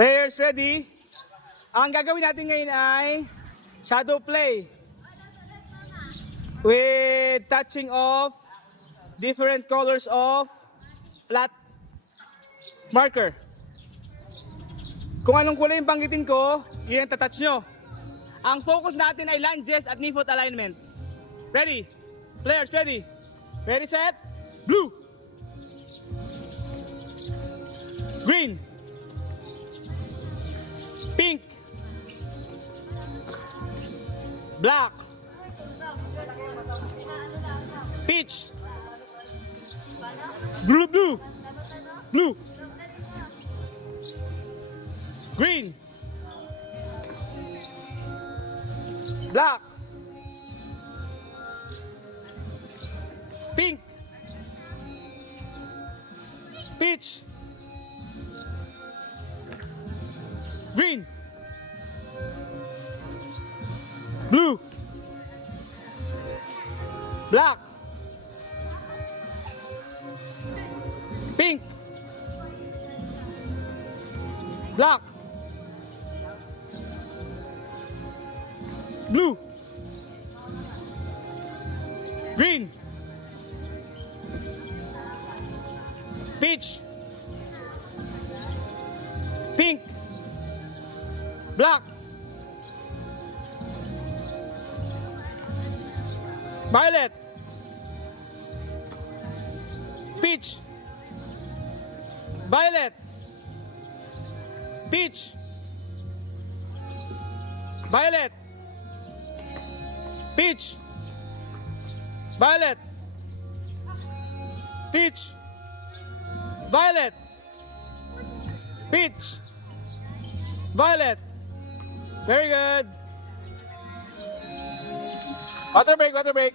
Players ready? Ang gagawin natin ngayon ay shadow play with touching of different colors of flat marker. Kung anong kulay yung banggitin ko, yun ang tatouch nyo. Ang focus natin ay lunges at knee foot alignment. Ready? Players ready? Ready, set, blue, green, pink, black, peach, blue, green, black, pink, peach, green, blue, black, pink, black, blue, green, peach, pink, black, violet, peach, violet, peach, violet, peach, violet, peach, violet, peach, violet. Very good. Water break, water break.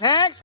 Next.